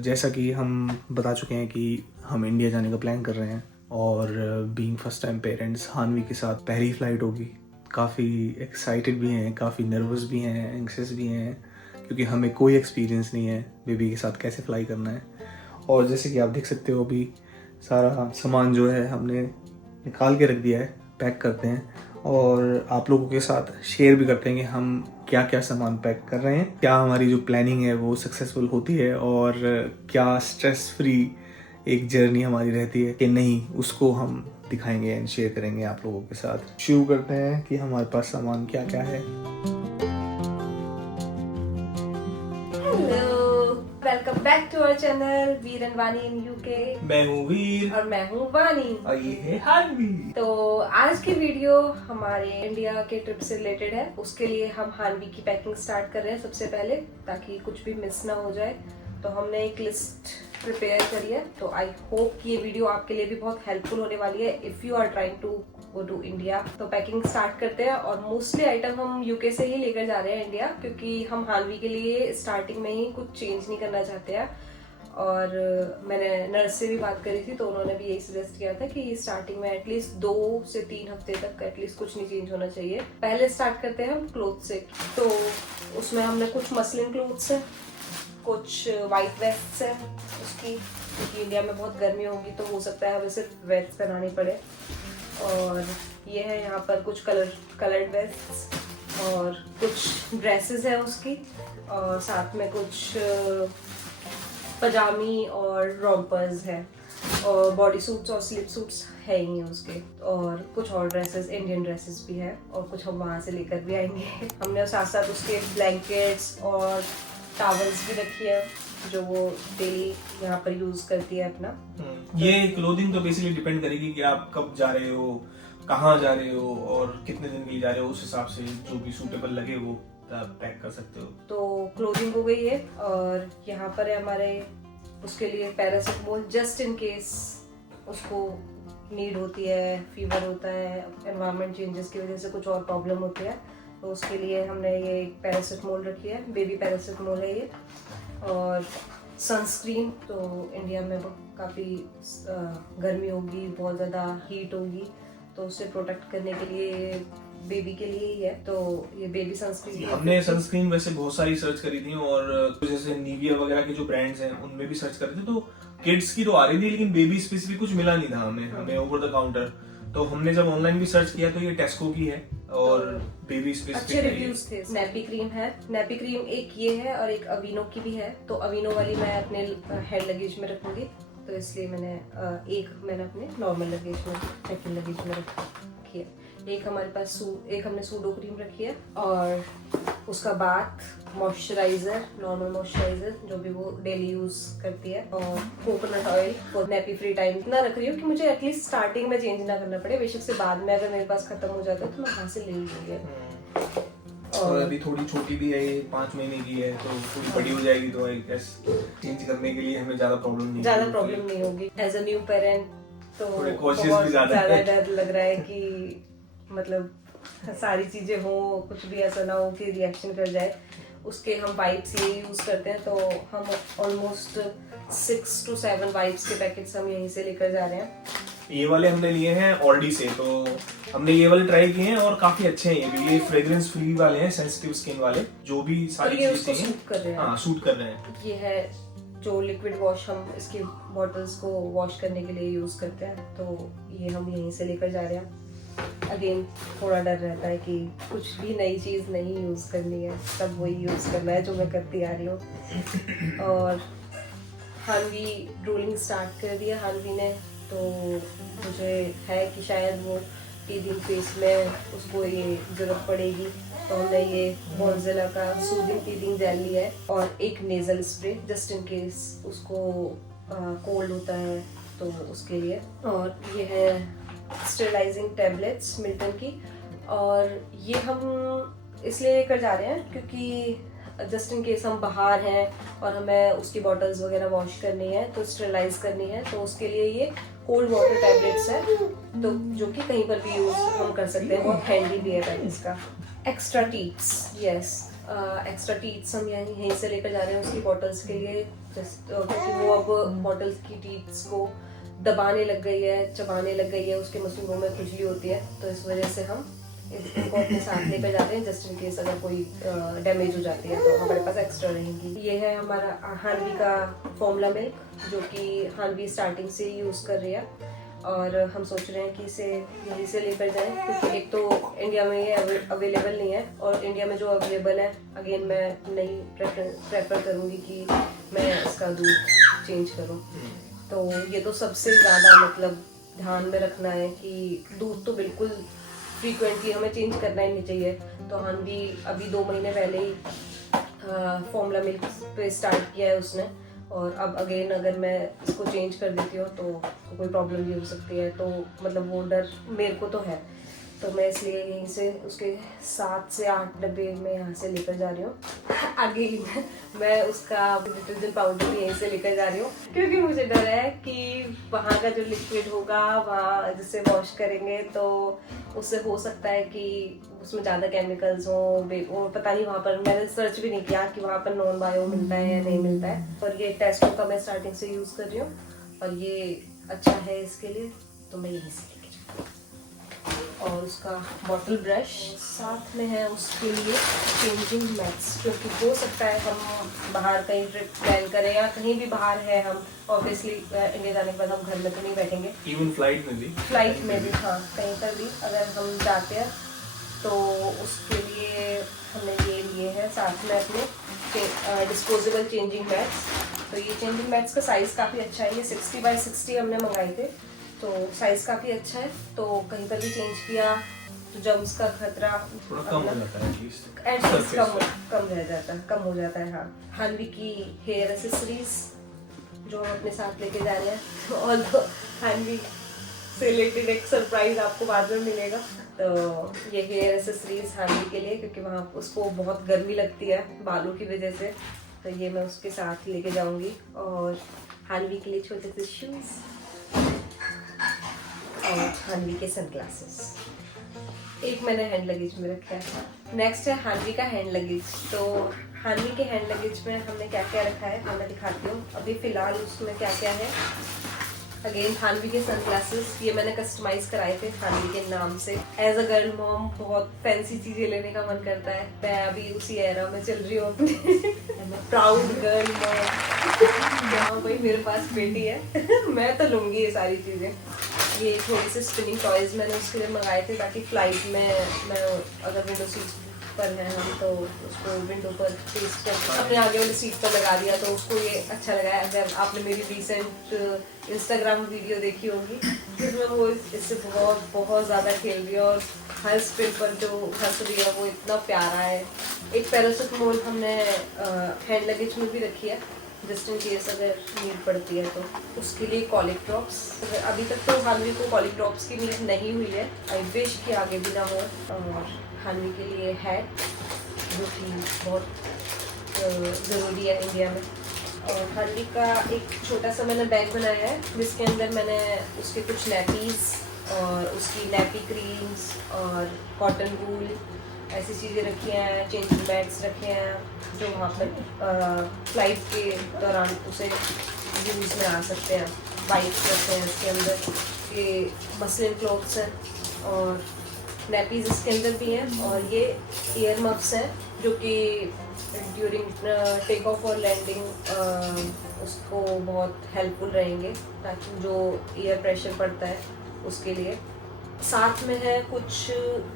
जैसा कि हम बता चुके हैं कि हम इंडिया जाने का प्लान कर रहे हैं और बीइंग फर्स्ट टाइम पेरेंट्स हानवी के साथ पहली फ़्लाइट होगी। काफ़ी एक्साइटेड भी हैं, काफ़ी नर्वस भी हैं, एंग्शियस भी हैं, क्योंकि हमें कोई एक्सपीरियंस नहीं है बेबी के साथ कैसे फ़्लाई करना है। और जैसे कि आप देख सकते हो अभी सारा सामान जो है हमने निकाल के रख दिया है, पैक करते हैं और आप लोगों के साथ शेयर भी करते हैं कि हम क्या क्या सामान पैक कर रहे हैं, क्या हमारी जो प्लानिंग है वो सक्सेसफुल होती है और क्या स्ट्रेस फ्री एक जर्नी हमारी रहती है कि नहीं, उसको हम दिखाएंगे एंड शेयर करेंगे आप लोगों के साथ। शुरू करते हैं कि हमारे पास सामान क्या क्या है। Welcome back to our channel Veer and Vani in UK. मैं हूँ वीर और मैं हूँ वानी और ये है हानवी। तो आज की वीडियो हमारे इंडिया के ट्रिप से रिलेटेड है। उसके लिए हम हानवी की पैकिंग स्टार्ट कर रहे हैं सबसे पहले, ताकि कुछ भी मिस ना हो जाए। तो हमने एक लिस्ट प्रिपेयर करी है, तो आई होप कि ये वीडियो आपके लिए भी बहुत हेल्पफुल होने वाली है if you are trying to go to India. तो पैकिंग स्टार्ट करते हैं और मोस्टली आइटम हम यूके से ही लेकर जा रहे हैं इंडिया, क्योंकि हम हानवी के लिए स्टार्टिंग में ही कुछ चेंज नहीं करना चाहते हैं। और मैंने नर्स से भी बात करी थी, तो उन्होंने भी यही सजेस्ट किया था कि स्टार्टिंग में एटलीस्ट 2 से 3 हफ्ते तक एटलीस्ट कुछ नहीं चेंज होना चाहिए। पहले स्टार्ट करते हैं हम क्लोथ से। तो उसमें हमने कुछ मसलिन क्लोथ्स है, कुछ वाइट वेस्ट है उसकी, क्योंकि इंडिया में बहुत गर्मी होगी तो हो सकता है हमें सिर्फ वेस्ट पहनानी पड़े। और ये है यहाँ पर कुछ कलर्ड वेस्ट और कुछ ड्रेसेस है उसकी, और साथ में कुछ पजामी और रोम्पर्स है, और बॉडी सूट्स और स्लिप सूट्स है ही उसके, और कुछ और ड्रेसेस, इंडियन ड्रेसेस भी है, और कुछ हम वहाँ से लेकर भी आएंगे। हमने साथ साथ उसके ब्लैंकेट्स और टॉवल्स भी रखी है, जो वो डेली यहाँ पर यूज करती है अपना। ये क्लोथिंग तो बेसिकली डिपेंड करेगी कि आप कब जा रहे हो, कहाँ जा रहे हो और कितने दिन के लिए जा रहे हो, उस हिसाब से जो भी सूटेबल लगे वो पैक कर सकते हो। तो क्लोथिंग हो गई है, और यहाँ पर है हमारे उसके लिए पैरासिटामोल, जस्ट इन केस उसको नीड होती है, फीवर होता है, एनवायरनमेंट चेंजेस की वजह से कुछ और प्रॉब्लम होती है, तो उसके लिए हमने ये एक पैरासिटामोल रखी है, बेबी पैरासिटामोल है ये। और सनस्क्रीन, तो इंडिया में काफ़ी गर्मी होगी, बहुत ज़्यादा हीट होगी, तो उससे प्रोटेक्ट करने के लिए बेबी के लिए ही है, तो ये बेबी सनस्क्रीन। हमने सनस्क्रीन वैसे बहुत सारी सर्च करी थी, और जैसे निविया वगैरह के जो ब्रांड्स हैं उनमें भी सर्च करे थे, तो किड्स की तो आ रही थी, लेकिन बेबी स्पेसिफिक कुछ मिला नहीं था हमें ओवर द काउंटर। तो हमने जब ऑनलाइन भी सर्च किया तो ये टेस्को की है और बेबी स्पेसिफिक अच्छे रिव्यूज थे। नैपी क्रीम है, नैपी क्रीम एक ये है और एक अवीनो की भी है, तो अवीनो वाली मैं अपने हेड लगेज में रखूंगी, तो इसलिए मैंने अपने नॉर्मल लगेज में, सेकंड लगेज में रखी है। एक हमारे पास एक हमने सूडो क्रीम रखी है, और उसका बाथ मॉइस्चराइजर, नॉर्मल मॉइस्चराइजर जो भी वो डेली यूज करती है, और कोकोनट ऑयल और नैपी फ्री टाइम इतना रख रही हूँ कि मुझे एटलीस्ट स्टार्टिंग में चेंज ना करना पड़े। बेशक से बाद में अगर मेरे पास खत्म हो जाता है तो मैं वहाँ से ले लूंगी। और अभी थोड़ी छोटी भी है, 5 महीने की है, तो थोड़ी बड़ी हो जाएगी तो चेंज करने के लिए हमें ज्यादा प्रॉब्लम नहीं होगी। एज अ न्यू पेरेंट तो बहुत ज्यादा डर लग रहा है कि मतलब सारी चीजें हो, कुछ भी ऐसा ना हो कि रिएक्शन कर जाए। उसके हम वाइप्स ये यूज करते हैं, तो हम ऑलमोस्ट 6 to 7 वाइप्स के पैकेट्स हम यहीं से लेकर जा रहे हैं। ये वाले हमने लिए हैं ऑल्डी से, तो हमने ये वाले ट्राई किए हैं और काफी अच्छे हैं। ये फ्रेग्रेंस फ्री वाले हैं, सेंसिटिव स्किन वाले, जो भी सारी चीजें सूट कर रहे हैं। हाँ, सूट कर रहे हैं। ये है जो लिक्विड वॉश हम इसकी बॉटल्स को वॉश करने के लिए यूज करते हैं, तो ये हम यहीं से लेकर जा रहे हैं। अगेन थोड़ा डर रहता है कि कुछ भी नई चीज नहीं यूज करनी है, सब वही यूज करना है जो मैं करती आ रही हूँ। और हानवी रोलिंग स्टार्ट कर दिया हानवी ने, तो मुझे है कि शायद वो टीदिंग फेस में उसको ये जरूरत पड़ेगी, तो हमने ये बॉन्जिला का सूदिंग टीदिंग जेल लिया है, और एक nasal spray just in case उसको कोल्ड होता है तो उसके लिए। और ये है स्टेरिलाइजिंग टैबलेट्स मिल्टन की, और ये हम इसलिए लेकर जा रहे हैं क्योंकि जस्ट इन केस हम बाहर हैं और हमें उसकी बॉटल्स वगैरह वॉश करनी है, तो स्टेरिलाइज करनी है, तो उसके लिए ये कोल्ड वाटर टैबलेट्स है, तो जो कि कहीं पर भी यूज हम कर सकते हैं, बहुत हैंडी भी है इसका। Extra tits, yes, extra tits हम यहीं से लेकर जा रहे हैं उसकी बॉटल्स के लिए, क्योंकि वो अब बॉटल्स की टीथ्स को दबाने लग गई है, चबाने लग गई है, उसके मसूड़ों में खुजली होती है, तो इस वजह से हम इनको अपने साथ लेकर जाते हैं जस्ट इन केस अगर कोई डैमेज हो जाती है तो हमारे पास एक्स्ट्रा रहेंगी। ये है हमारा हानवी का फॉर्मूला मिल्क जो कि हानवी स्टार्टिंग से यूज़ कर रही है और हम सोच रहे हैं कि इसे यहीं से लेकर जाएं क्योंकि एक तो इंडिया में ये अवेलेबल नहीं है और इंडिया में जो अवेलेबल है अगेन मैं नहीं प्रेफर करूँगी कि मैं इसका दूध चेंज करूँ। तो ये तो सबसे ज़्यादा मतलब ध्यान में रखना है कि दूध तो बिल्कुल फ्रीक्वेंटली हमें चेंज करना ही नहीं चाहिए। तो हम भी अभी 2 महीने पहले ही फॉर्मूला मिल्क पे स्टार्ट किया है उसने और अब अगेन अगर मैं इसको चेंज कर देती हूँ तो कोई प्रॉब्लम भी हो सकती है, तो मतलब वो डर मेरे को तो है, तो मैं इसलिए यहीं से उसके 7 से 8 डब्बे मैं यहाँ से लेकर जा रही हूँ। आगे मैं उसका डिटर्जेंट पाउडर भी यहीं से लेकर जा रही हूँ क्योंकि मुझे डर है कि वहाँ का जो लिक्विड होगा वहाँ जिससे वॉश करेंगे तो उससे हो सकता है कि उसमें ज़्यादा केमिकल्स हो, वो पता नहीं, वहाँ पर मैंने सर्च भी नहीं किया कि वहाँ पर नॉन बायो मिलता है या नहीं मिलता है। और ये टेस्टो का मैं स्टार्टिंग से यूज़ कर रही हूँ और ये अच्छा है इसके लिए, तो मैं यहीं से लेके जाऊँ। और उसका बॉटल ब्रश साथ में है, उसके लिए चेंजिंग मैट्स, क्योंकि हो सकता है हम बाहर कहीं ट्रिप प्लान करें या कहीं भी बाहर है, हम ऑब्वियसली इंडिया जाने के बाद हम घर में तो नहीं बैठेंगे, इवन फ्लाइट में भी हाँ कहीं पर भी अगर हम जाते हैं तो उसके लिए हमने ये लिए हैं साथ में अपने डिस्पोजेबल चेंजिंग मैट्स। तो ये चेंजिंग मैट्स का साइज़ काफ़ी अच्छा है, ये 60 बाई 60 हमने मंगाए थे, तो साइज़ काफ़ी अच्छा है, तो कहीं पर भी चेंज किया तो जर्म्स का खतरा थोड़ा कम हो जाता है, एटलीस्ट कम रह जाता है, कम हो जाता है। हाँ, हानवी की हेयर एसेसरीज जो हम अपने साथ लेके जा रहे हैं और तो हानवी से रिलेटेड एक सरप्राइज आपको बाद में मिलेगा। तो ये हेयर एसेसरीज हानवी के लिए, क्योंकि वहाँ उसको बहुत गर्मी लगती है बालों की वजह से, तो ये मैं उसके साथ लेके जाऊंगी। और हानवी के लिए छोटे से शूज़ और हानवी के सनग्लासेस एक मैंने हैंड लगेज में रखा है। नेक्स्ट है हानवी का हैंड लगेज। तो हानवी के हैंड लगेज में हमने क्या क्या रखा है मैं दिखाती हूँ अभी फ़िलहाल उसमें क्या क्या है। अगेन हानवी के सनग्लासेस, ये मैंने कस्टमाइज कराए थे हानवी के नाम से। एज अ गर्ल मॉम बहुत फैंसी चीज़ें लेने का मन करता है, मैं अभी उसी एरा में चल रही हूँ अपने प्राउड गर्ल मॉम। हाँ भाई मेरे पास बेटी है मैं तो लूँगी ये सारी चीज़ें। ये थोड़े से स्पिनिंग टॉयज मैंने उसके लिए मंगाए थे ताकि फ्लाइट में मैं अगर विंडो सीट पर है हम तो उसको विंडो पर अपने आगे वाली सीट पर लगा दिया, तो उसको ये अच्छा लगा है। अगर आपने मेरी रिसेंट इंस्टाग्राम वीडियो देखी होगी जिसमें वो इससे बहुत ज़्यादा खेल रही है और हर स्पिन पर जो हंस रही है वो इतना प्यारा है। एक पैरासिटामोल हमने हैंड लगेज में भी रखी है जस्ट इन केस अगर नीड पड़ती है तो। उसके लिए कॉलिक ड्रॉप्स, अभी तक तो हानवी को कॉलिक ड्रॉप्स की नीड नहीं हुई है, आई विश कि आगे भी ना हो। और हानवी के लिए हैट जो कि बहुत ज़रूरी है इंडिया में। और हानवी का एक छोटा सा मैंने बैग बनाया है जिसके अंदर मैंने उसके कुछ नैपीज़ और उसकी नैपी क्रीम्स और कॉटन वूल ऐसी चीज़ें रखी हैं, चेंजिंग बैग्स रखे हैं जो वहाँ पर फ्लाइट के दौरान उसे यूज़ में आ सकते हैं। वाइप्स रखे हैं इसके अंदर, ये मसलिन क्लॉथ्स हैं और नैपीज़ इसके अंदर भी हैं। और ये ईयर मफ्स हैं जो कि ड्यूरिंग टेक ऑफ और लैंडिंग उसको बहुत हेल्पफुल रहेंगे ताकि जो एयर प्रेशर पड़ता है उसके लिए। साथ में है कुछ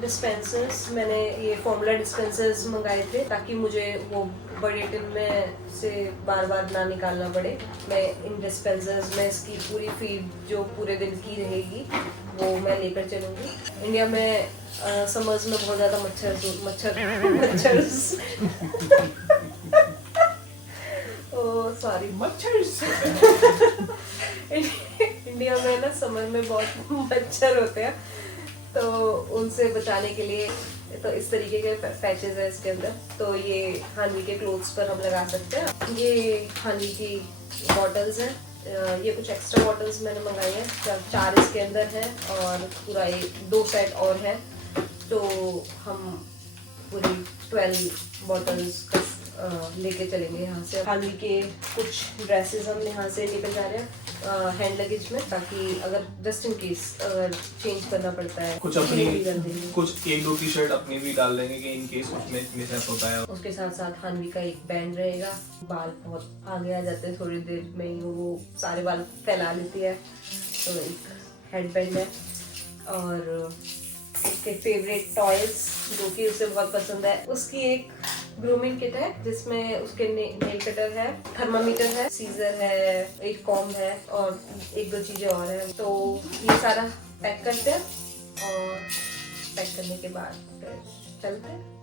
डिस्पेंसर्स, मैंने ये फॉर्मूला डिस्पेंसर्स मंगाए थे ताकि मुझे वो बड़े टिन में से बार बार ना निकालना पड़े। मैं इन डिस्पेंसर्स में इसकी पूरी फीड जो पूरे दिन की रहेगी वो मैं लेकर चलूँगी। इंडिया में समर्स में बहुत ज़्यादा मच्छर सॉरी इंडिया में ना समर में बहुत मच्छर होते हैं, तो उनसे बचाने के लिए तो इस तरीके के पैचेस है इसके अंदर। तो ये हानवी के क्लोथ्स पर हम लगा सकते हैं। ये हानवी की बॉटल्स हैं, ये कुछ एक्स्ट्रा बॉटल्स मैंने मंगाई हैं, 4 इसके अंदर हैं और पूरा ये 2 सेट और है, तो हम पूरी 12 बॉटल्स का लेके चलेंगे यहाँ से। हानि के कुछ ड्रेसेस हम यहाँ से लेकर जा रहे हैं हैंड लगेज में, ताकि अगर जस्ट इन केस अगर चेंज करना पड़ता है कुछ अपनी भी कर देंगे। कुछ एक दो टी शर्ट अपनी भी डाल देंगे कि इन केस कुछ मिसहैप होता है। उसके साथ साथ हानवी का एक बैंड रहेगा। बाल बहुत आगे आ जाते हैं, थोड़ी देर में ही वो सारे बाल फैला लेती है, तो एक हेड बैंड है। और उसके फेवरेट टॉयज जो कि उसे बहुत पसंद है, उसकी एक ग्रूमिंग किट है जिसमें उसके नेल कटर है, थर्मामीटर है, सीजर है, एक कॉम्ब है और एक दो चीजें और है। तो ये सारा पैक करते हैं और पैक करने के बाद फिर चलते हैं।